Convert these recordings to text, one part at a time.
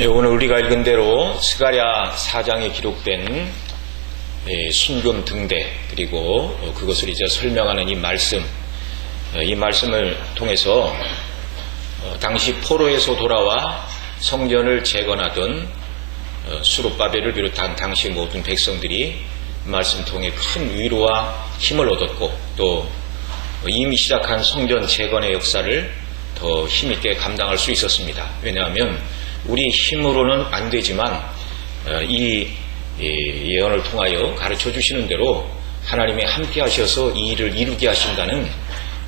오늘 우리가 읽은 대로 스가랴 4장에 기록된 순금 등대, 그리고 그것을 이제 설명하는 이 말씀을 통해서 당시 포로에서 돌아와 성전을 재건하던 수룹바벨을 비롯한 당시 모든 백성들이 말씀 통해 큰 위로와 힘을 얻었고, 또 이미 시작한 성전 재건의 역사를 더 힘있게 감당할 수 있었습니다. 왜냐하면 우리 힘으로는 안 되지만 이 예언을 통하여 가르쳐 주시는 대로 하나님이 함께 하셔서 이 일을 이루게 하신다는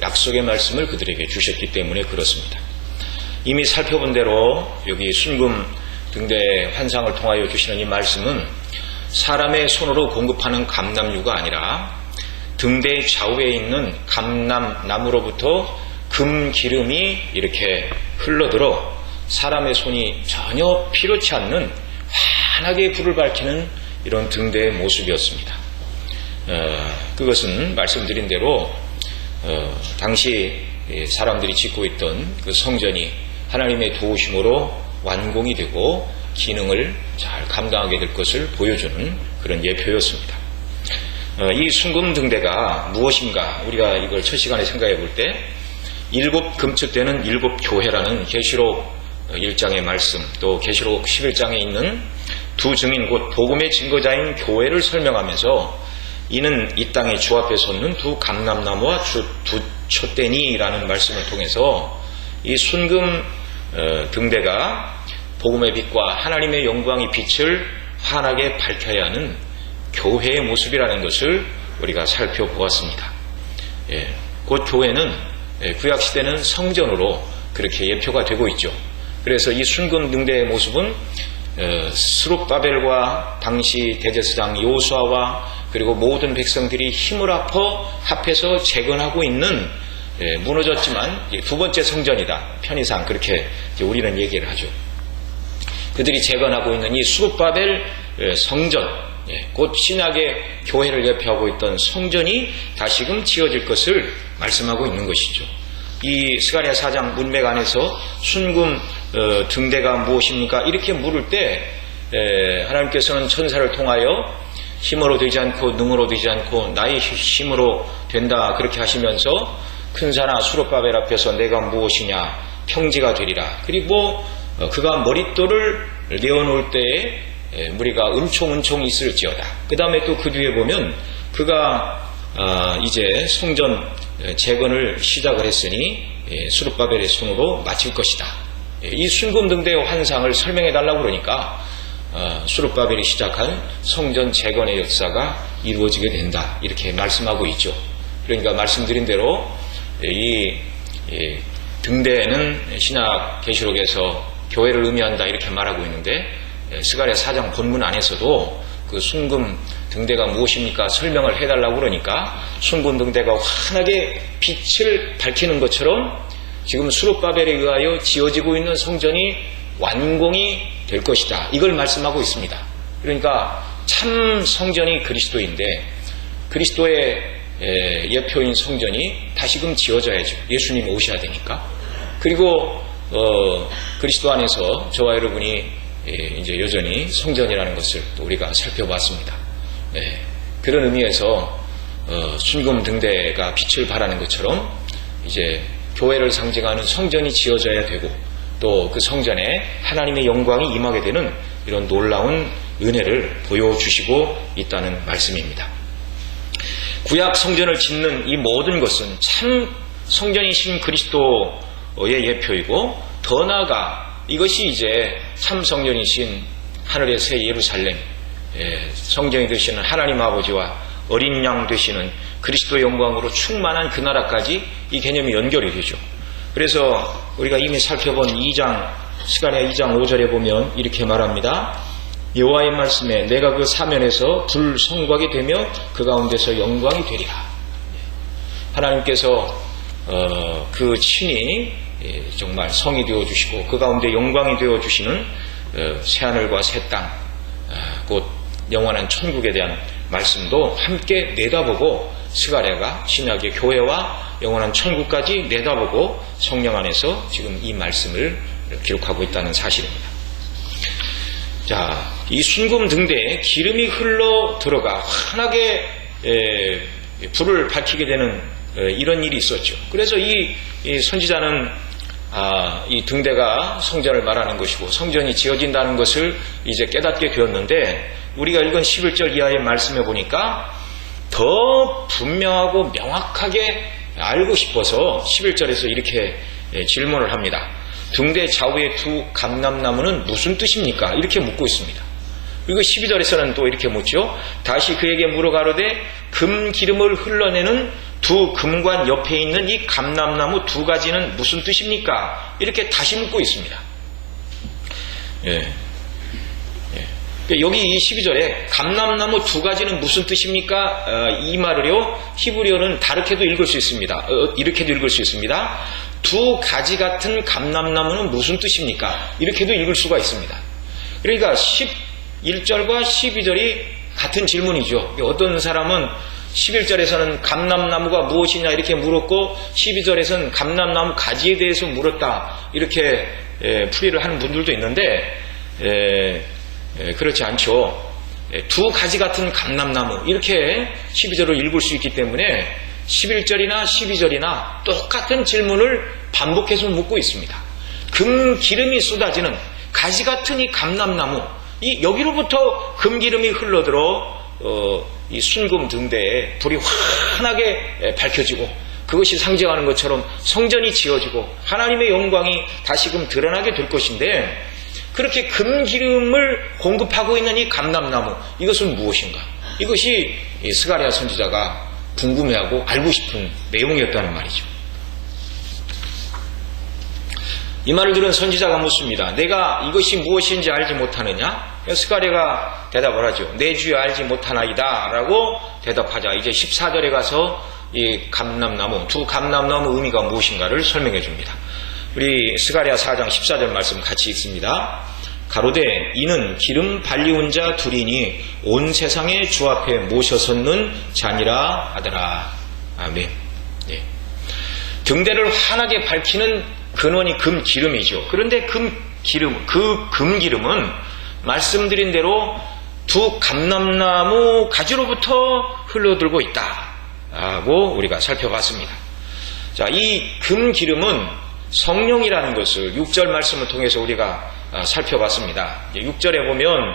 약속의 말씀을 그들에게 주셨기 때문에 그렇습니다. 이미 살펴본 대로 여기 순금 등대 환상을 통하여 주시는 이 말씀은 사람의 손으로 공급하는 감람유가 아니라 등대 좌우에 있는 감람나무로부터 금기름이 이렇게 흘러들어 사람의 손이 전혀 필요치 않는 환하게 불을 밝히는 이런 등대의 모습이었습니다. 그것은 말씀드린 대로 당시 사람들이 짓고 있던 그 성전이 하나님의 도우심으로 완공이 되고 기능을 잘 감당하게 될 것을 보여주는 그런 예표였습니다. 이 순금 등대가 무엇인가, 우리가 이걸 첫 시간에 생각해 볼 때 일곱 금축되는 일곱 교회라는 계시록 1장의 말씀, 또 계시록 11장에 있는 두 증인 곧 복음의 증거자인 교회를 설명하면서 이는 이 땅의 주 앞에 섰는 두 감람나무와 두 촛대니라는 말씀을 통해서 이 순금 등대가 복음의 빛과 하나님의 영광의 빛을 환하게 밝혀야 하는 교회의 모습이라는 것을 우리가 살펴보았습니다. 곧 교회는 구약시대는 성전으로 그렇게 예표가 되고 있죠. 그래서 이 순금 등대의 모습은 스룹바벨과 당시 대제사장 여호수아와 그리고 모든 백성들이 힘을 합해서 재건하고 있는 무너졌지만 두 번째 성전이다, 편의상 그렇게 우리는 얘기를 하죠. 그들이 재건하고 있는 이 스룹바벨 성전, 곧 신약의 교회를 예표하고 있던 성전이 다시금 지어질 것을 말씀하고 있는 것이죠. 이 스가랴 4장 문맥 안에서 순금 등대가 무엇입니까? 이렇게 물을 때 하나님께서는 천사를 통하여 힘으로 되지 않고 능으로 되지 않고 나의 힘으로 된다 그렇게 하시면서 큰 산아 수룹바벨 앞에서 내가 무엇이냐 평지가 되리라. 그리고 그가 머릿돌을 내어놓을 때에 무리가 은총은총 있을지어다. 그 다음에 또 그 뒤에 보면 그가 이제 성전 재건을 시작을 했으니 수룹바벨의 손으로 마칠 것이다. 이 순금 등대의 환상을 설명해 달라고 그러니까 수룹바벨이 시작한 성전 재건의 역사가 이루어지게 된다, 이렇게 말씀하고 있죠. 그러니까 말씀드린 대로 이 등대는 신약 계시록에서 교회를 의미한다 이렇게 말하고 있는데 스가랴 4장 본문 안에서도 그 순금 등대가 무엇입니까 설명을 해달라고 그러니까 순금 등대가 환하게 빛을 밝히는 것처럼 지금 수룹바벨에 의하여 지어지고 있는 성전이 완공이 될 것이다, 이걸 말씀하고 있습니다. 그러니까 참 성전이 그리스도인데 그리스도의 예표인 성전이 다시금 지어져야죠. 예수님이 오셔야 되니까. 그리고 그리스도 안에서 저와 여러분이 이제 여전히 성전이라는 것을 또 우리가 살펴봤습니다. 그런 의미에서 순금 등대가 빛을 발하는 것처럼 이제 교회를 상징하는 성전이 지어져야 되고 또 그 성전에 하나님의 영광이 임하게 되는 이런 놀라운 은혜를 보여주시고 있다는 말씀입니다. 구약 성전을 짓는 이 모든 것은 참 성전이신 그리스도의 예표이고 더 나아가 이것이 이제 참 성전이신 하늘의 새 예루살렘, 성전이 되시는 하나님 아버지와 어린 양 되시는 그리스도의 영광으로 충만한 그 나라까지 이 개념이 연결이 되죠. 그래서 우리가 이미 살펴본 스가랴 2장 5절에 보면 이렇게 말합니다. 여호와의 말씀에 내가 그 사면에서 불성곽이 되며 그 가운데서 영광이 되리라. 하나님께서 그 친히 정말 성이 되어주시고 그 가운데 영광이 되어주시는 새하늘과 새 땅, 곧 영원한 천국에 대한 말씀도 함께 내다보고 스가랴가 신약의 교회와 영원한 천국까지 내다보고 성령 안에서 지금 이 말씀을 기록하고 있다는 사실입니다. 자, 이 순금 등대에 기름이 흘러 들어가 환하게 불을 밝히게 되는 이런 일이 있었죠. 그래서 이 선지자는 이 등대가 성전을 말하는 것이고 성전이 지어진다는 것을 이제 깨닫게 되었는데, 우리가 읽은 11절 이하의 말씀에 보니까 더 분명하고 명확하게 알고 싶어서 11절에서 이렇게 질문을 합니다. 등대 좌우의 두 감람나무는 무슨 뜻입니까? 이렇게 묻고 있습니다. 그리고 12절에서는 또 이렇게 묻죠. 다시 그에게 물어 가로되 금 기름을 흘러내는 두 금관 옆에 있는 이 감람나무 두 가지는 무슨 뜻입니까? 이렇게 다시 묻고 있습니다. 여기 이 12절에 감람나무 두 가지는 무슨 뜻입니까? 이 말을요, 히브리어는 다르게도 읽을 수 있습니다. 이렇게도 읽을 수 있습니다. 두 가지 같은 감람나무는 무슨 뜻입니까? 이렇게도 읽을 수가 있습니다. 그러니까 11절과 12절이 같은 질문이죠. 어떤 사람은 11절에서는 감람나무가 무엇이냐 이렇게 물었고 12절에서는 감람나무 가지에 대해서 물었다 이렇게 풀이를 하는 분들도 있는데 그렇지 않죠. 두 가지 같은 감람나무 이렇게 12절을 읽을 수 있기 때문에 11절이나 12절이나 똑같은 질문을 반복해서 묻고 있습니다. 금 기름이 쏟아지는 가지 같은 이 감람나무, 여기로부터 금 기름이 흘러들어 이 순금 등대에 불이 환하게 밝혀지고 그것이 상징하는 것처럼 성전이 지어지고 하나님의 영광이 다시금 드러나게 될 것인데, 그렇게 금 기름을 공급하고 있는 이 감람나무, 이것은 무엇인가? 이것이 스가랴 선지자가 궁금해하고 알고 싶은 내용이었다는 말이죠. 이 말을 들은 선지자가 묻습니다. 내가 이것이 무엇인지 알지 못하느냐? 스가랴가 대답을 하죠. 내 주여 알지 못하나이다 라고 대답하자 이제 14절에 가서 이 감람나무, 두 감람나무 의미가 무엇인가를 설명해 줍니다. 우리 스가랴 4장 14절 말씀 같이 읽습니다. 가로되 이는 기름 발리운 자 둘이니 온 세상의 주 앞에 모셔섰는 자니라 하더라. 아멘. 네. 등대를 환하게 밝히는 근원이 금 기름이죠. 그런데 그 금 기름은 말씀드린 대로 두 감람나무 가지로부터 흘러들고 있다고 우리가 살펴봤습니다. 자, 이 금 기름은 성령이라는 것을 6절 말씀을 통해서 우리가 살펴봤습니다. 6절에 보면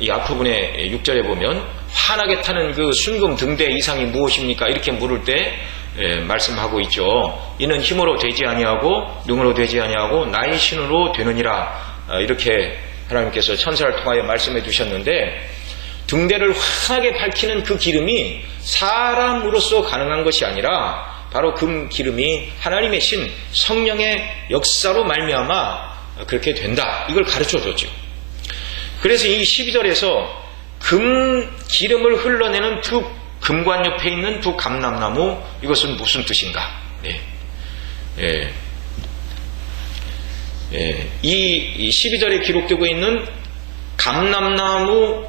이 앞부분에 6절에 보면 환하게 타는 그 순금 등대 이상이 무엇입니까? 이렇게 물을 때 말씀하고 있죠. 이는 힘으로 되지 아니하고 능으로 되지 아니하고 나의 신으로 되느니라. 이렇게 하나님께서 천사를 통하여 말씀해 주셨는데, 등대를 환하게 밝히는 그 기름이 사람으로서 가능한 것이 아니라 바로 금 기름이 하나님의 신 성령의 역사로 말미암아 그렇게 된다. 이걸 가르쳐 줬죠. 그래서 이 12절에서 금 기름을 흘러내는 두 금관 옆에 있는 두 감람나무, 이것은 무슨 뜻인가? 이 12절에 기록되고 있는 감람나무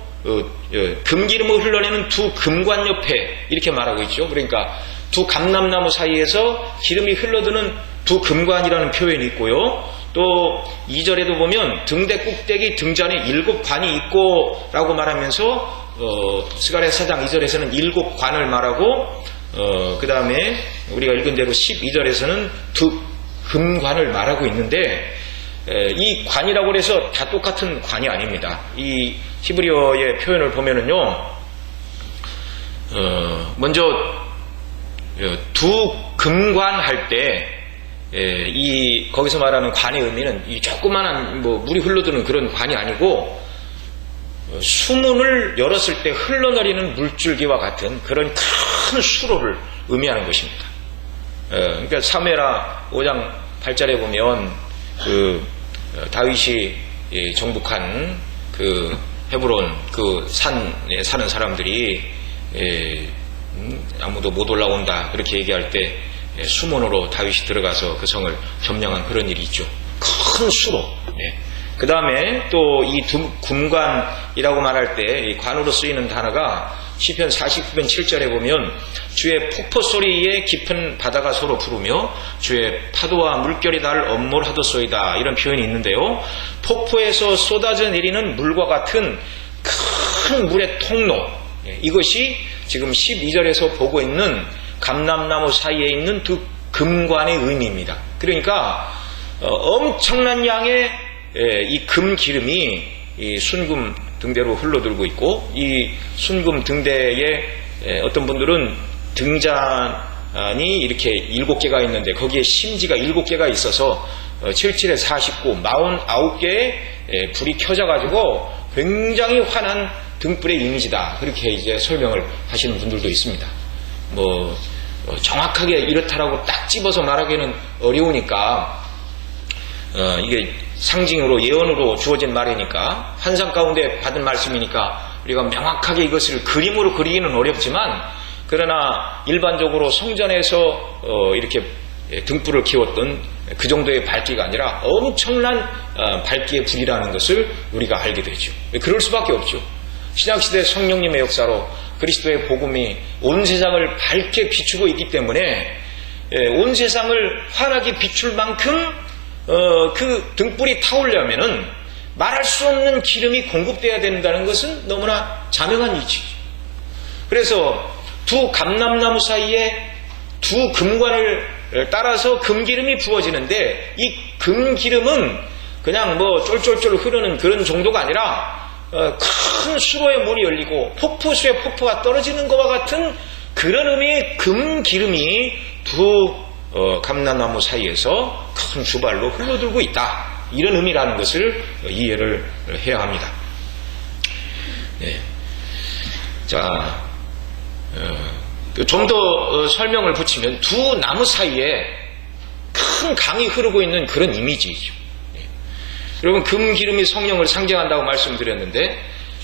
금기름을 흘러내는 두 금관 옆에 이렇게 말하고 있죠. 그러니까 두 감람나무 사이에서 기름이 흘러드는 두 금관이라는 표현이 있고요. 또 2절에도 보면 등대 꼭대기 등잔에 7관이 있고 라고 말하면서 스가랴 4장 2절에서는 7관을 말하고 그 다음에 우리가 읽은 대로 12절에서는 두 금관을 말하고 있는데, 이 관이라고 해서 다 똑같은 관이 아닙니다. 이 히브리어의 표현을 보면은요, 먼저 두 금관 할 때 거기서 말하는 관의 의미는 이 조그만한 물이 흘러드는 그런 관이 아니고 수문을 열었을 때 흘러내리는 물줄기와 같은 그런 큰 수로를 의미하는 것입니다. 그러니까 사무엘하 5장 8절에 보면 다윗이 정복한 그 헤브론 그 산에 사는 사람들이 아무도 못 올라온다 그렇게 얘기할 때 수문으로 다윗이 들어가서 그 성을 점령한 그런 일이 있죠. 큰 수로. 그 다음에 또 이 금관이라고 말할 때 이 관으로 쓰이는 단어가 시편 49편 7절에 보면 주의 폭포 소리에 깊은 바다가 서로 부르며 주의 파도와 물결이 날 엄몰하도소이다, 이런 표현이 있는데요. 폭포에서 쏟아져 내리는 물과 같은 큰 물의 통로, 이것이 지금 12절에서 보고 있는 감람나무 사이에 있는 두 금관의 의미입니다. 그러니까 엄청난 양의 이 금기름이 이 순금 등대로 흘러들고 있고, 이 순금 등대에 어떤 분들은 등잔이 이렇게 7개가 있는데 거기에 심지가 7개가 있어서 77에 49, 49개의 불이 켜져가지고 굉장히 환한 등불의 이미지다, 그렇게 이제 설명을 하시는 분들도 있습니다. 정확하게 이렇다라고 딱 집어서 말하기는 어려우니까 이게 상징으로 예언으로 주어진 말이니까, 환상 가운데 받은 말씀이니까 우리가 명확하게 이것을 그림으로 그리기는 어렵지만, 그러나 일반적으로 성전에서 이렇게 등불을 키웠던 그 정도의 밝기가 아니라 엄청난 밝기의 불이라는 것을 우리가 알게 되죠. 그럴 수밖에 없죠. 신약시대 성령님의 역사로 그리스도의 복음이 온 세상을 밝게 비추고 있기 때문에 온 세상을 환하게 비출 만큼 그 등불이 타오르려면은 말할 수 없는 기름이 공급돼야 된다는 것은 너무나 자명한 이치죠. 그래서 두 감람나무 사이에 두 금관을 따라서 금기름이 부어지는데, 이 금기름은 그냥 쫄쫄쫄 흐르는 그런 정도가 아니라 큰 수로의 문이 열리고 폭포수에 폭포가 떨어지는 것과 같은 그런 의미의 금기름이 두 감람나무 사이에서 큰 주발로 흘러들고 있다, 이런 의미라는 것을 이해를 해야 합니다. 네. 자, 좀 더 설명을 붙이면 두 나무 사이에 큰 강이 흐르고 있는 그런 이미지이죠. 네. 여러분, 금기름이 성령을 상징한다고 말씀드렸는데,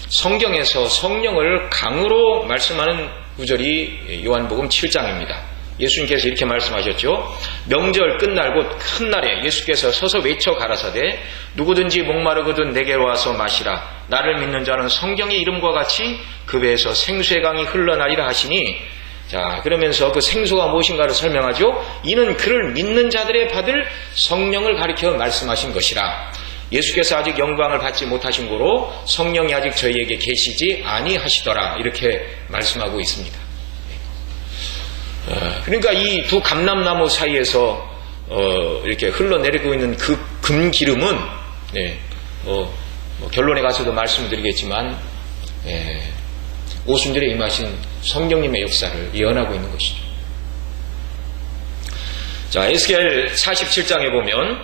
성경에서 성령을 강으로 말씀하는 구절이 요한복음 7장입니다. 예수님께서 이렇게 말씀하셨죠. 명절 끝날 곧 큰 날에 예수께서 서서 외쳐 가라사대 누구든지 목마르거든 내게로 와서 마시라. 나를 믿는 자는 성경의 이름과 같이 그 배에서 생수의 강이 흘러나리라 하시니, 자, 그러면서 그 생수가 무엇인가를 설명하죠. 이는 그를 믿는 자들의 받을 성령을 가리켜 말씀하신 것이라. 예수께서 아직 영광을 받지 못하신 고로 성령이 아직 저희에게 계시지 아니하시더라, 이렇게 말씀하고 있습니다. 그러니까 이 두 감람나무 사이에서 이렇게 흘러내리고 있는 그 금기름은 결론에 가서도 말씀드리겠지만 오순절에 임하신 성령님의 역사를 예언하고 있는 것이죠. 자, 에스겔 47장에 보면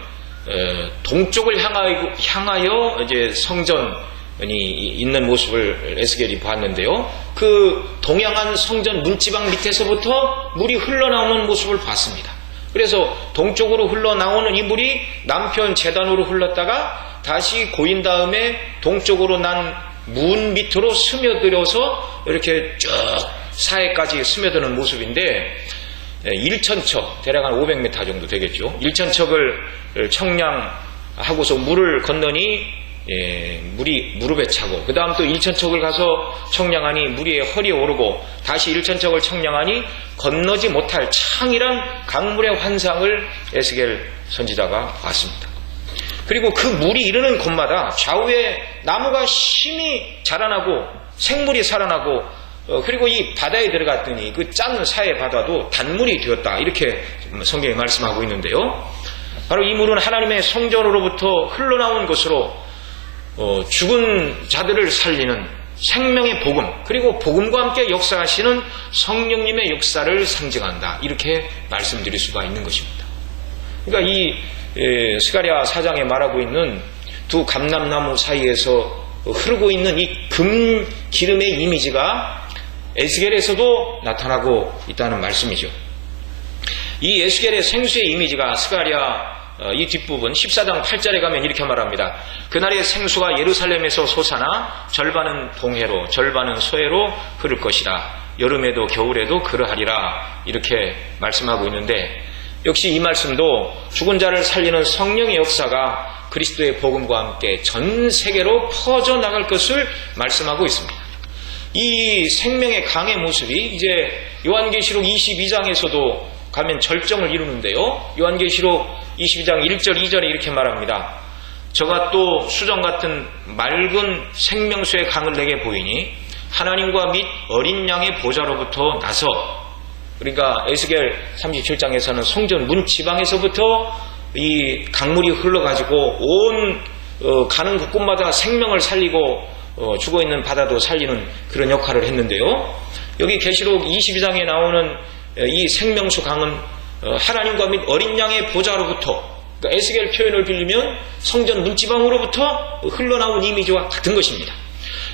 동쪽을 향하여 이제 성전이 있는 모습을 에스겔이 봤는데요. 그 동양한 성전 문지방 밑에서부터 물이 흘러나오는 모습을 봤습니다. 그래서 동쪽으로 흘러나오는 이 물이 남편 제단으로 흘렀다가 다시 고인 다음에 동쪽으로 난 문 밑으로 스며들어서 이렇게 쭉 사해까지 스며드는 모습인데, 1,000척, 대략 한 500m 정도 되겠죠. 1,000척을 청량하고서 물을 건너니 물이 무릎에 차고, 그 다음 또 1,000척을 가서 청량하니 물이 허리에 오르고, 다시 1,000척을 청량하니 건너지 못할 창이란 강물의 환상을 에스겔 선지자가 봤습니다. 그리고 그 물이 이르는 곳마다 좌우에 나무가 심히 자라나고 생물이 살아나고, 그리고 이 바다에 들어갔더니 그 짠 사해 바다도 단물이 되었다, 이렇게 성경이 말씀하고 있는데요. 바로 이 물은 하나님의 성전으로부터 흘러나온 것으로 죽은 자들을 살리는 생명의 복음, 그리고 복음과 함께 역사하시는 성령님의 역사를 상징한다, 이렇게 말씀드릴 수가 있는 것입니다. 그러니까 이 스가랴 4장에 말하고 있는 두 감람나무 사이에서 흐르고 있는 이 금기름의 이미지가 에스겔에서도 나타나고 있다는 말씀이죠. 이 에스겔의 생수의 이미지가 스가랴 이 뒷부분 14장 8절에 가면 이렇게 말합니다. 그날의 생수가 예루살렘에서 솟아나 절반은 동해로 절반은 서해로 흐를 것이라. 여름에도 겨울에도 그러하리라, 이렇게 말씀하고 있는데, 역시 이 말씀도 죽은 자를 살리는 성령의 역사가 그리스도의 복음과 함께 전 세계로 퍼져나갈 것을 말씀하고 있습니다. 이 생명의 강의 모습이 이제 요한계시록 22장에서도 가면 절정을 이루는데요. 요한계시록 22장 1절 2절에 이렇게 말합니다. 저가 또 수정 같은 맑은 생명수의 강을 내게 보이니 하나님과 및 어린 양의 보좌로부터 나서, 그러니까 에스겔 37장에서는 성전 문 지방에서부터 이 강물이 흘러가지고 온 가는 곳곳마다 생명을 살리고 죽어있는 바다도 살리는 그런 역할을 했는데요. 여기 계시록 22장에 나오는 이 생명수 강은 하나님과 및 어린 양의 보좌로부터, 그러니까 에스겔 표현을 빌리면 성전 문지방으로부터 흘러나온 이미지와 같은 것입니다.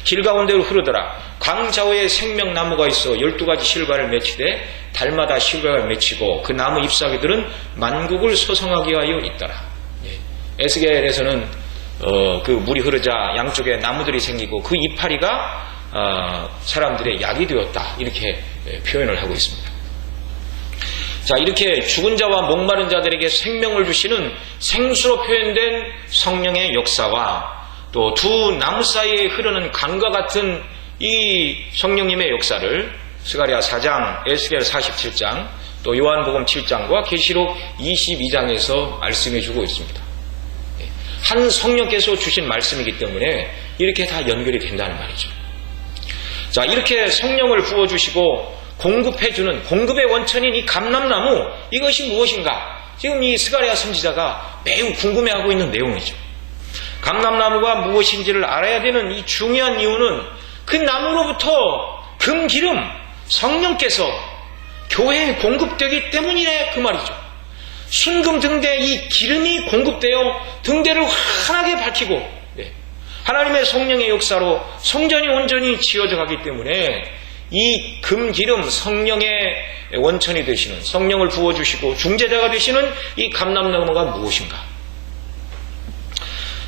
길 가운데로 흐르더라. 강 좌우에 생명나무가 있어 12가지 실과를 맺히되 달마다 실과를 맺히고 그 나무 잎사귀들은 만국을 소성하게 하여 있더라. 에스겔에서는 그 물이 흐르자 양쪽에 나무들이 생기고 그 이파리가 사람들의 약이 되었다, 이렇게 표현을 하고 있습니다. 자, 이렇게 죽은 자와 목마른 자들에게 생명을 주시는 생수로 표현된 성령의 역사와 또 두 나무 사이에 흐르는 강과 같은 이 성령님의 역사를 스가랴 4장, 에스겔 47장, 또 요한복음 7장과 계시록 22장에서 말씀해 주고 있습니다. 한 성령께서 주신 말씀이기 때문에 이렇게 다 연결이 된다는 말이죠. 자, 이렇게 성령을 부어주시고 공급해주는 공급의 원천인 이 감람나무, 이것이 무엇인가? 지금 이 스가랴 선지자가 매우 궁금해하고 있는 내용이죠. 감람나무가 무엇인지를 알아야 되는 이 중요한 이유는 그 나무로부터 금기름, 성령께서 교회에 공급되기 때문이래, 그 말이죠. 순금 등대 이 기름이 공급되어 등대를 환하게 밝히고 하나님의 성령의 역사로 성전이 온전히 지어져 가기 때문에 이 금기름, 성령의 원천이 되시는, 성령을 부어주시고 중재자가 되시는 이 감람나무가 무엇인가?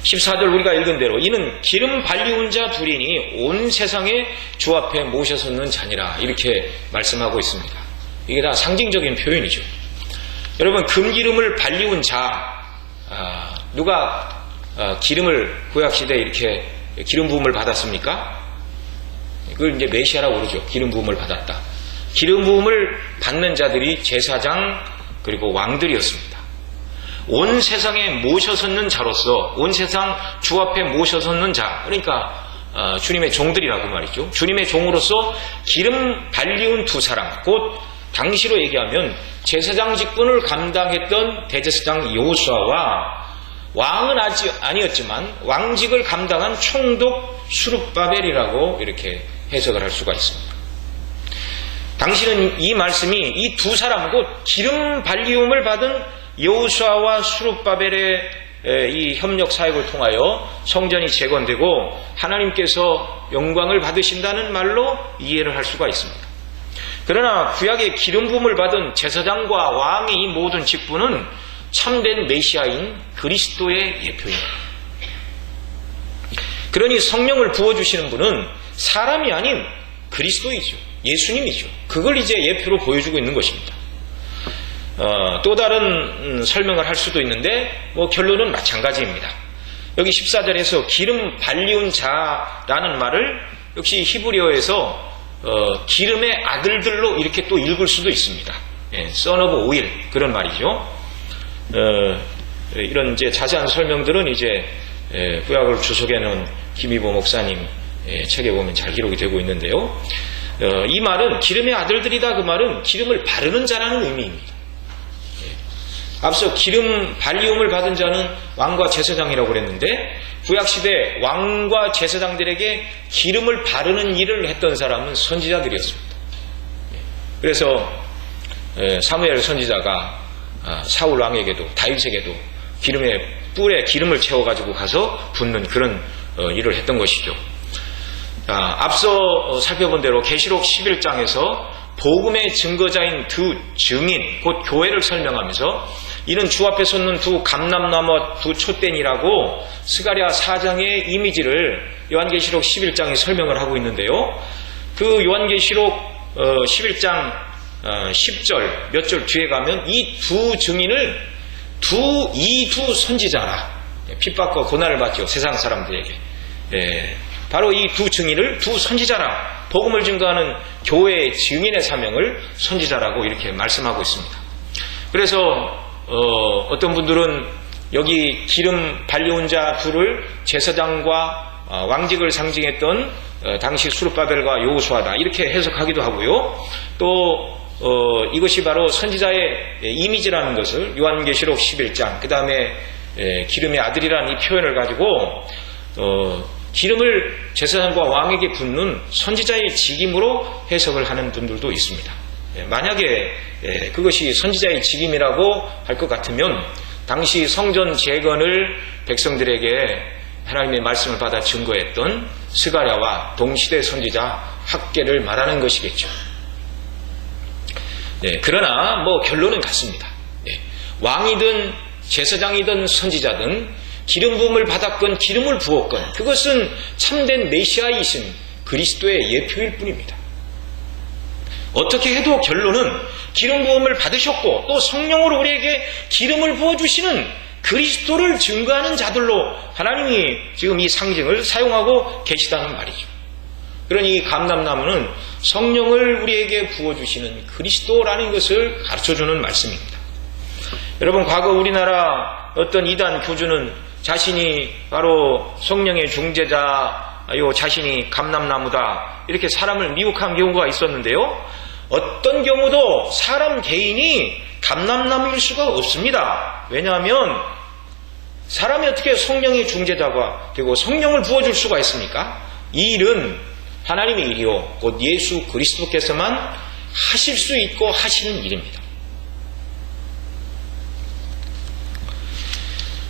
14절 우리가 읽은 대로 이는 기름 발리운 자 둘이니 온 세상에 주 앞에 모셔섰는 자니라, 이렇게 말씀하고 있습니다. 이게 다 상징적인 표현이죠. 여러분, 금기름을 발리운 자, 누가 기름을 구약시대에 이렇게 기름 부음을 받았습니까? 그걸 이제 메시아라고 그러죠. 기름 부음을 받았다. 기름 부음을 받는 자들이 제사장 그리고 왕들이었습니다. 온 세상에 모셔섰는 자로서, 온 세상 주 앞에 모셔섰는 자, 그러니까 주님의 종들이라고 말이죠. 주님의 종으로서 기름 발리운 두 사람, 곧 당시로 얘기하면 제사장 직분을 감당했던 대제사장 여호수아와 왕은 아직 아니었지만 왕직을 감당한 총독 수룹바벨이라고 이렇게 해석을 할 수가 있습니다. 당시는 이 말씀이 이 두 사람, 곧 기름 발리움을 받은 여호수아와 수룹바벨의 이 협력 사역을 통하여 성전이 재건되고 하나님께서 영광을 받으신다는 말로 이해를 할 수가 있습니다. 그러나 구약의 기름 부음을 받은 제사장과 왕의 이 모든 직분은 참된 메시아인 그리스도의 예표입니다. 그러니 성령을 부어주시는 분은 사람이 아닌 그리스도이죠. 예수님이죠. 그걸 이제 예표로 보여주고 있는 것입니다. 또 다른 설명을 할 수도 있는데 결론은 마찬가지입니다. 여기 14절에서 기름 발리운 자라는 말을 역시 히브리어에서 기름의 아들들로 이렇게 또 읽을 수도 있습니다. son of oil, 그런 말이죠. 이런 이제 자세한 설명들은 이제 구약을 주석해 놓은 김희보 목사님 책에 보면 잘 기록이 되고 있는데요. 이 말은 기름의 아들들이다, 그 말은 기름을 바르는 자라는 의미입니다. 앞서 기름 발리움을 받은 자는 왕과 제사장이라고 그랬는데 구약시대 왕과 제사장들에게 기름을 바르는 일을 했던 사람은 선지자들이었습니다. 그래서 사무엘 선지자가 사울 왕에게도 다윗에게도 뿔에 기름을 채워가지고 가서 붓는 그런 일을 했던 것이죠. 앞서 살펴본 대로 계시록 11장에서 복음의 증거자인 두 증인, 곧 교회를 설명하면서 이는 주 앞에 섰는 두 감람나무와 두 촛대니라고 스가랴 4장의 이미지를 요한계시록 11장에 설명을 하고 있는데요. 그 요한계시록 11장 10절 몇 절 뒤에 가면 이 두 증인을 이 두 선지자라, 핍박과 고난을 받죠. 세상 사람들에게 바로 이 두 증인을 두 선지자라, 복음을 증거하는 교회의 증인의 사명을 선지자라고 이렇게 말씀하고 있습니다. 그래서 어떤 분들은 여기 기름 발려온 자 둘을 제사장과 왕직을 상징했던 당시 수룹바벨과 여호수아다 이렇게 해석하기도 하고요. 또 이것이 바로 선지자의 이미지라는 것을 요한계시록 11장 그 다음에 기름의 아들이라는 이 표현을 가지고 기름을 제사장과 왕에게 붓는 선지자의 직임으로 해석을 하는 분들도 있습니다. 만약에 그것이 선지자의 직임이라고 할 것 같으면 당시 성전 재건을 백성들에게 하나님의 말씀을 받아 증거했던 스가랴와 동시대 선지자 학계를 말하는 것이겠죠. 그러나 결론은 같습니다. 왕이든 제사장이든 선지자든 기름 부음을 받았건 기름을 부었건 그것은 참된 메시아이신 그리스도의 예표일 뿐입니다. 어떻게 해도 결론은 기름 부음을 받으셨고 또 성령으로 우리에게 기름을 부어주시는 그리스도를 증거하는 자들로 하나님이 지금 이 상징을 사용하고 계시다는 말이죠. 그러니 이 감람나무는 성령을 우리에게 부어주시는 그리스도라는 것을 가르쳐주는 말씀입니다. 여러분, 과거 우리나라 어떤 이단 교주는 자신이 바로 성령의 중재자요, 자신이 감람나무다 이렇게 사람을 미혹한 경우가 있었는데요. 어떤 경우도 사람 개인이 감람나무일 수가 없습니다. 왜냐하면 사람이 어떻게 성령의 중재자가 되고 성령을 부어줄 수가 있습니까? 이 일은 하나님의 일이요 곧 예수 그리스도께서만 하실 수 있고 하시는 일입니다.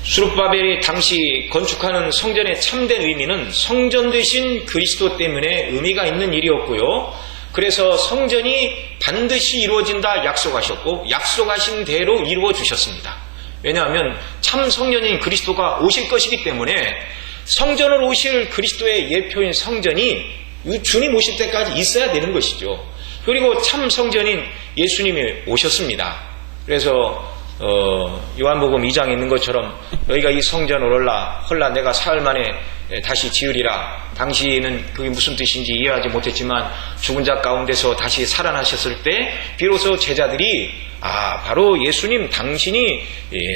수룹바벨이 당시 건축하는 성전의 참된 의미는 성전 되신 그리스도 때문에 의미가 있는 일이었고요. 그래서 성전이 반드시 이루어진다 약속하셨고 약속하신 대로 이루어 주셨습니다. 왜냐하면 참 성전인 그리스도가 오실 것이기 때문에 성전으로 오실 그리스도의 예표인 성전이 주님 오실 때까지 있어야 되는 것이죠. 그리고 참 성전인 예수님이 오셨습니다. 그래서 요한복음 2장에 있는 것처럼 너희가 이 성전을 헐라 내가 사흘 만에 다시 지으리라. 당시에는 그게 무슨 뜻인지 이해하지 못했지만 죽은 자 가운데서 다시 살아나셨을 때 비로소 제자들이 바로 예수님 당신이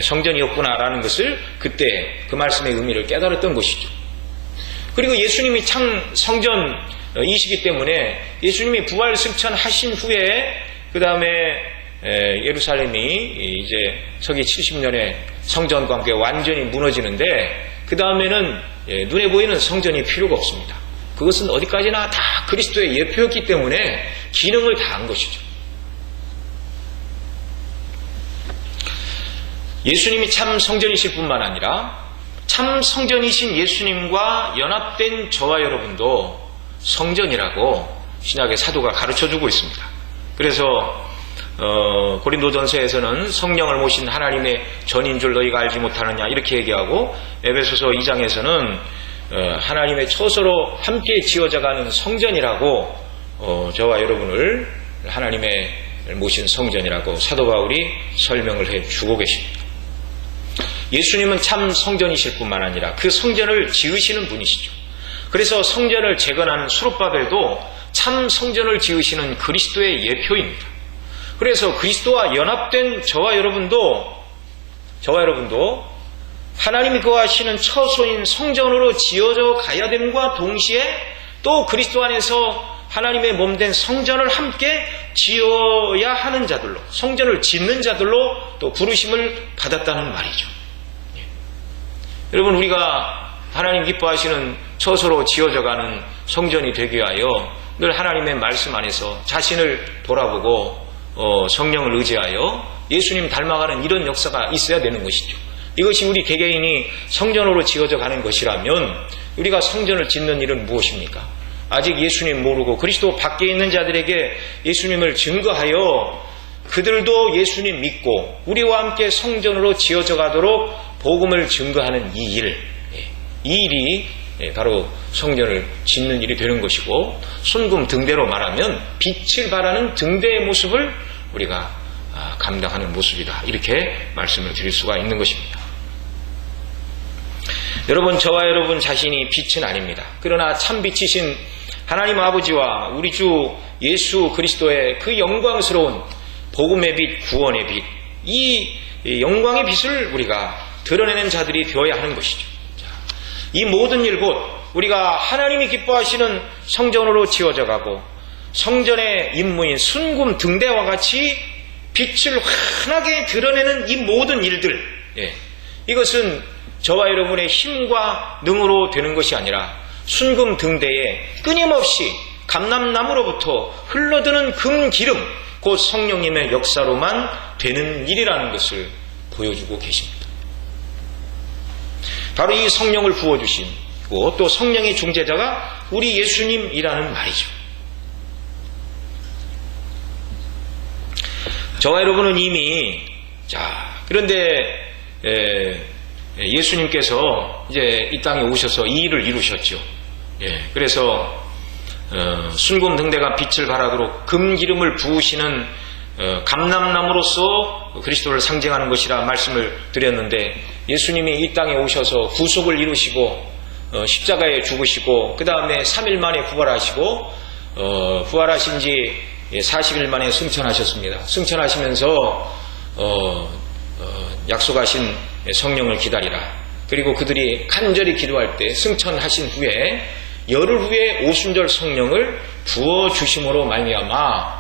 성전이었구나라는 것을 그때 그 말씀의 의미를 깨달았던 것이죠. 그리고 예수님이 참 성전이시기 때문에 예수님이 부활 승천하신 후에 그 다음에 예루살렘이 이제 서기 70년에 성전과 함께 완전히 무너지는데 그 다음에는 눈에 보이는 성전이 필요가 없습니다. 그것은 어디까지나 다 그리스도의 예표였기 때문에 기능을 다한 것이죠. 예수님이 참 성전이실 뿐만 아니라 참 성전이신 예수님과 연합된 저와 여러분도 성전이라고 신약의 사도가 가르쳐주고 있습니다. 그래서 고린도전서에서는 성령을 모신 하나님의 전인 줄 너희가 알지 못하느냐 이렇게 얘기하고 에베소서 2장에서는 하나님의 처소로 함께 지어져가는 성전이라고 저와 여러분을 하나님의 모신 성전이라고 사도 바울이 설명을 해주고 계십니다. 예수님은 참 성전이실 뿐만 아니라 그 성전을 지으시는 분이시죠. 그래서 성전을 재건하는 수룹바벨도 참 성전을 지으시는 그리스도의 예표입니다. 그래서 그리스도와 연합된 저와 여러분도 하나님이 거하시는 처소인 성전으로 지어져 가야 됨과 동시에 또 그리스도 안에서 하나님의 몸된 성전을 함께 지어야 하는 자들로, 성전을 짓는 자들로 또 부르심을 받았다는 말이죠. 여러분, 우리가 하나님 기뻐하시는 처소로 지어져가는 성전이 되기 위하여 늘 하나님의 말씀 안에서 자신을 돌아보고 성령을 의지하여 예수님 닮아가는 이런 역사가 있어야 되는 것이죠. 이것이 우리 개개인이 성전으로 지어져 가는 것이라면 우리가 성전을 짓는 일은 무엇입니까? 아직 예수님 모르고 그리스도 밖에 있는 자들에게 예수님을 증거하여 그들도 예수님 믿고 우리와 함께 성전으로 지어져 가도록 복음을 증거하는 이 일이 바로 성전을 짓는 일이 되는 것이고, 순금 등대로 말하면 빛을 발하는 등대의 모습을 우리가 감당하는 모습이다, 이렇게 말씀을 드릴 수가 있는 것입니다. 여러분, 저와 여러분 자신이 빛은 아닙니다. 그러나 참 빛이신 하나님 아버지와 우리 주 예수 그리스도의 그 영광스러운 복음의 빛, 구원의 빛, 이 영광의 빛을 우리가 드러내는 자들이 되어야 하는 것이죠. 이 모든 일 곧 우리가 하나님이 기뻐하시는 성전으로 지어져 가고 성전의 임무인 순금 등대와 같이 빛을 환하게 드러내는 이 모든 일들, 이것은 저와 여러분의 힘과 능으로 되는 것이 아니라 순금 등대에 끊임없이 감람나무로부터 흘러드는 금기름, 곧 성령님의 역사로만 되는 일이라는 것을 보여주고 계십니다. 바로 이 성령을 부어주시고 또 성령의 중재자가 우리 예수님이라는 말이죠. 저와 여러분은 이미, 그런데 예수님께서 이제 이 땅에 오셔서 이 일을 이루셨죠. 그래서 순금 등대가 빛을 발하도록 금기름을 부으시는 감람나무로서 그리스도를 상징하는 것이라 말씀을 드렸는데, 예수님이 이 땅에 오셔서 구속을 이루시고 십자가에 죽으시고 그 다음에 3일 만에 부활하시고 부활하신 지 40일 만에 승천하셨습니다. 승천하시면서 약속하신 성령을 기다리라. 그리고 그들이 간절히 기도할 때 승천하신 후에 열흘 후에 오순절 성령을 부어주심으로 말미암아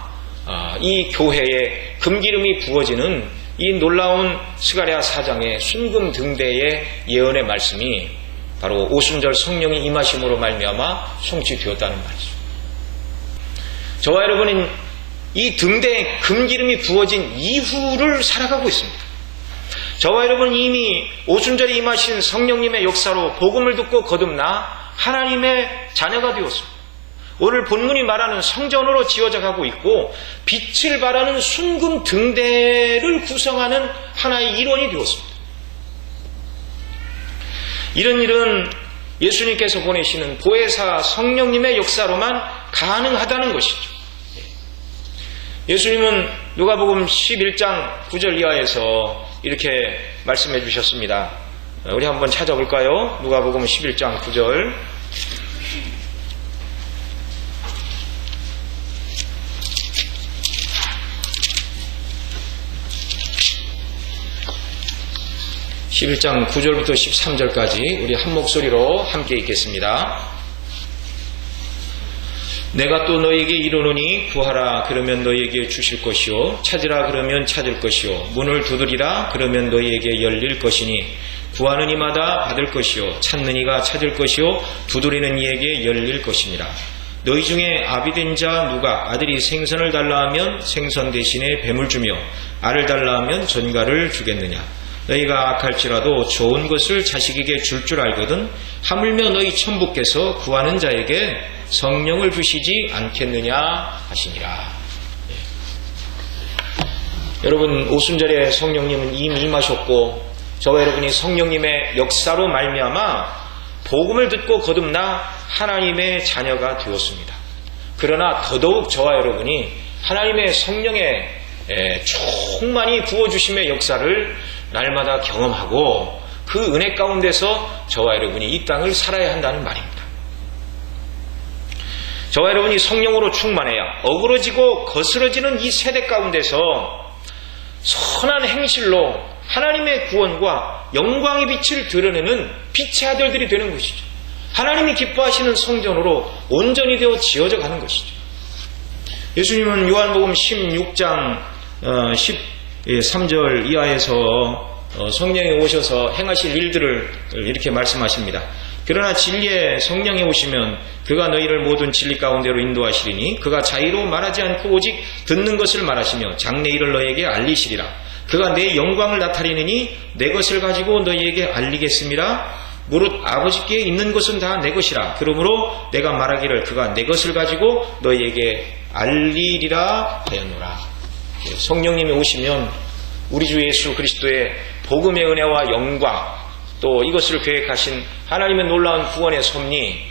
이 교회에 금기름이 부어지는 이 놀라운 스가랴 4장의 순금 등대의 예언의 말씀이 바로 오순절 성령이 임하심으로 말미암아 성취되었다는 말이죠. 저와 여러분은 이 등대에 금기름이 부어진 이후를 살아가고 있습니다. 저와 여러분은 이미 오순절에 임하신 성령님의 역사로 복음을 듣고 거듭나 하나님의 자녀가 되었습니다. 오늘 본문이 말하는 성전으로 지어져 가고 있고 빛을 발하는 순금 등대를 구성하는 하나의 일원이 되었습니다. 이런 일은 예수님께서 보내시는 보혜사 성령님의 역사로만 가능하다는 것이죠. 예수님은 누가복음 11장 9절 이하에서 이렇게 말씀해 주셨습니다. 우리 한번 찾아볼까요? 누가복음 11장 9절. (11장) 9절부터 13절까지 우리 한 목소리로 함께 읽겠습니다. 내가 또 너에게 이르노니 구하라 그러면 너에게 주실 것이요 찾으라 그러면 찾을 것이요 문을 두드리라 그러면 너에게 열릴 것이니 구하는 이마다 받을 것이요 찾는 이가 찾을 것이요 두드리는 이에게 열릴 것이니라. 너희 중에 아비된 자 누가 아들이 생선을 달라 하면 생선 대신에 뱀을 주며 알을 달라 하면 전갈을 주겠느냐. 너희가 악할지라도 좋은 것을 자식에게 줄 줄 알거든 하물며 너희 천부께서 구하는 자에게 성령을 주시지 않겠느냐 하시니라. 여러분, 오순절에 성령님은 이미 임하셨고 저와 여러분이 성령님의 역사로 말미암아 복음을 듣고 거듭나 하나님의 자녀가 되었습니다. 그러나 더더욱 저와 여러분이 하나님의 성령의 충만히 부어주심의 역사를 날마다 경험하고 그 은혜 가운데서 저와 여러분이 이 땅을 살아야 한다는 말입니다. 저와 여러분이 성령으로 충만해야 어그러지고 거스러지는 이 세대 가운데서 선한 행실로 하나님의 구원과 영광의 빛을 드러내는 빛의 아들들이 되는 것이죠. 하나님이 기뻐하시는 성전으로 온전히 되어 지어져 가는 것이죠. 예수님은 요한복음 16장 13절 이하에서 성령이 오셔서 행하실 일들을 이렇게 말씀하십니다. 그러나 진리의 성령이 오시면 그가 너희를 모든 진리 가운데로 인도하시리니 그가 자의로 말하지 않고 오직 듣는 것을 말하시며 장래 일을 너희에게 알리시리라. 그가 내 영광을 나타내느니 내 것을 가지고 너희에게 알리겠습니다. 무릇 아버지께 있는 것은 다 내 것이라. 그러므로 내가 말하기를 그가 내 것을 가지고 너희에게 알리리라 하였노라. 성령님이 오시면 우리 주 예수 그리스도의 복음의 은혜와 영광, 또 이것을 계획하신 하나님의 놀라운 구원의 섭리,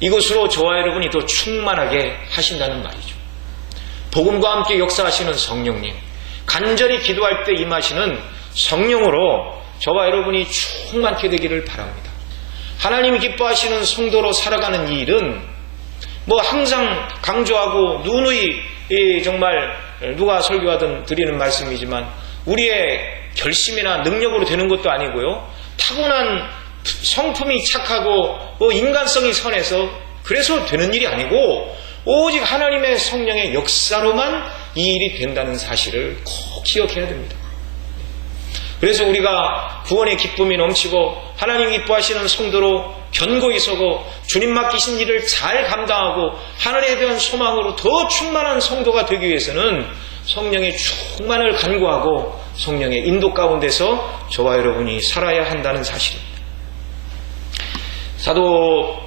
이것으로 저와 여러분이 더 충만하게 하신다는 말이죠. 복음과 함께 역사하시는 성령님, 간절히 기도할 때 임하시는 성령으로 저와 여러분이 충만케 되기를 바랍니다. 하나님이 기뻐하시는 성도로 살아가는 이 일은 뭐 항상 강조하고 누누이 정말 누가 설교하든 드리는 말씀이지만 우리의 결심이나 능력으로 되는 것도 아니고요. 타고난 성품이 착하고 뭐 인간성이 선해서 그래서 되는 일이 아니고 오직 하나님의 성령의 역사로만 이 일이 된다는 사실을 꼭 기억해야 됩니다. 그래서 우리가 구원의 기쁨이 넘치고 하나님 기뻐하시는 성도로 견고히 서고 주님 맡기신 일을 잘 감당하고 하늘에 대한 소망으로 더 충만한 성도가 되기 위해서는 성령의 충만을 간구하고 성령의 인도 가운데서 저와 여러분이 살아야 한다는 사실입니다. 사도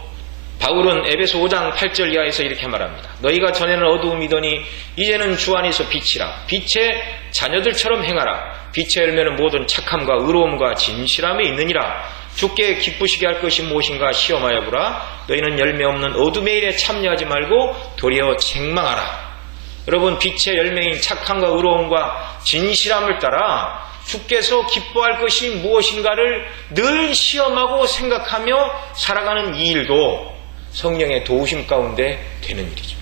바울은 에베소 5장 8절 이하에서 이렇게 말합니다. 너희가 전에는 어두움이더니 이제는 주 안에서 빛이라. 빛의 자녀들처럼 행하라. 빛의 열매는 모든 착함과 의로움과 진실함에 있느니라. 주께 기쁘시게 할 것이 무엇인가 시험하여 보라. 너희는 열매 없는 어둠의 일에 참여하지 말고 도리어 책망하라. 여러분, 빛의 열매인 착함과 의로움과 진실함을 따라 주께서 기뻐할 것이 무엇인가를 늘 시험하고 생각하며 살아가는 이 일도 성령의 도우심 가운데 되는 일이죠.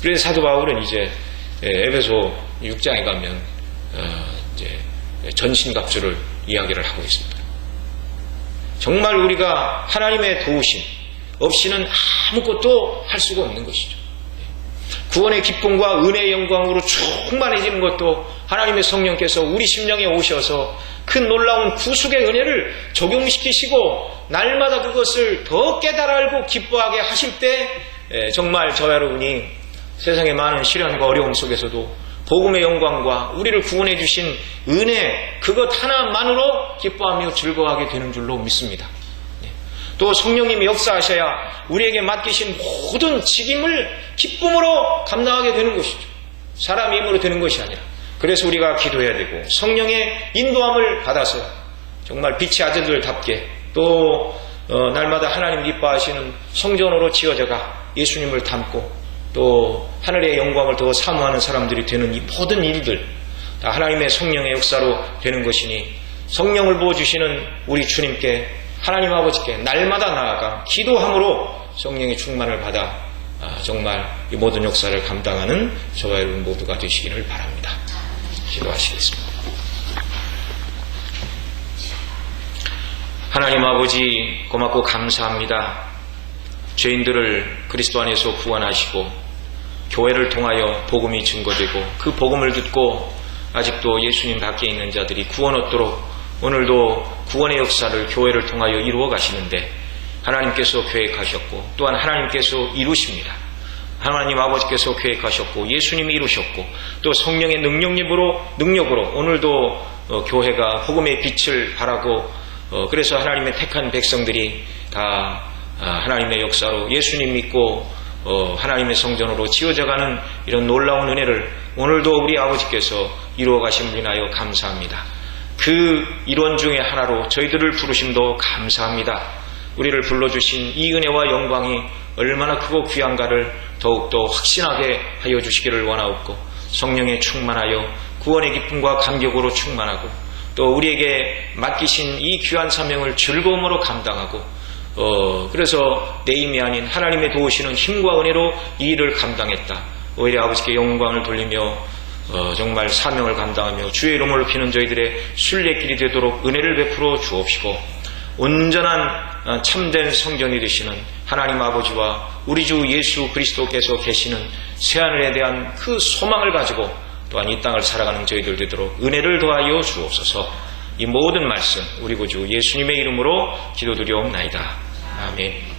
그래서 사도 바울은 이제 에베소 6장에 가면 이제 전신갑주를 이야기를 하고 있습니다. 정말 우리가 하나님의 도우심 없이는 아무것도 할 수가 없는 것이죠. 구원의 기쁨과 은혜의 영광으로 충만해지는 것도 하나님의 성령께서 우리 심령에 오셔서 큰 놀라운 구속의 은혜를 적용시키시고 날마다 그것을 더 깨달아 알고 기뻐하게 하실 때 정말 저와 여러분이 세상의 많은 시련과 어려움 속에서도 복음의 영광과 우리를 구원해 주신 은혜 그것 하나만으로 기뻐하며 즐거워하게 되는 줄로 믿습니다. 또 성령님이 역사하셔야 우리에게 맡기신 모든 직임을 기쁨으로 감당하게 되는 것이죠. 사람의 힘으로 되는 것이 아니라. 그래서 우리가 기도해야 되고 성령의 인도함을 받아서 정말 빛의 아들들답게 또 날마다 하나님 기뻐하시는 성전으로 지어져가 예수님을 닮고 또 하늘의 영광을 더 사모하는 사람들이 되는 이 모든 일들 다 하나님의 성령의 역사로 되는 것이니 성령을 부어주시는 우리 주님께 하나님 아버지께 날마다 나아가 기도함으로 성령의 충만을 받아 정말 이 모든 역사를 감당하는 저와 여러분 모두가 되시기를 바랍니다. 기도하시겠습니다. 하나님 아버지 고맙고 감사합니다. 죄인들을 그리스도 안에서 구원하시고 교회를 통하여 복음이 증거되고 그 복음을 듣고 아직도 예수님 밖에 있는 자들이 구원 얻도록 오늘도 구원의 역사를 교회를 통하여 이루어 가시는데 하나님께서 계획하셨고 또한 하나님께서 이루십니다. 하나님 아버지께서 계획하셨고 예수님이 이루셨고 또 성령의 능력으로 오늘도 교회가 복음의 빛을 발하고 그래서 하나님의 택한 백성들이 다 하나님의 역사로 예수님 믿고 하나님의 성전으로 지어져가는 이런 놀라운 은혜를 오늘도 우리 아버지께서 이루어 가심을 인하여 감사합니다. 그 일원 중에 하나로 저희들을 부르심도 감사합니다. 우리를 불러주신 이 은혜와 영광이 얼마나 크고 귀한가를 더욱더 확신하게 하여 주시기를 원하옵고 성령에 충만하여 구원의 기쁨과 감격으로 충만하고 또 우리에게 맡기신 이 귀한 사명을 즐거움으로 감당하고 그래서 내 힘이 아닌 하나님의 도우시는 힘과 은혜로 이 일을 감당했다. 오히려 아버지께 영광을 돌리며 정말 사명을 감당하며 주의 이름을 높이는 저희들의 순례길이 되도록 은혜를 베풀어 주옵시고 온전한 참된 성전이 되시는 하나님 아버지와 우리 주 예수 그리스도께서 계시는 새하늘에 대한 그 소망을 가지고 또한 이 땅을 살아가는 저희들 되도록 은혜를 더하여 주옵소서. 이 모든 말씀 우리 구주 예수님의 이름으로 기도드리옵나이다. 아멘.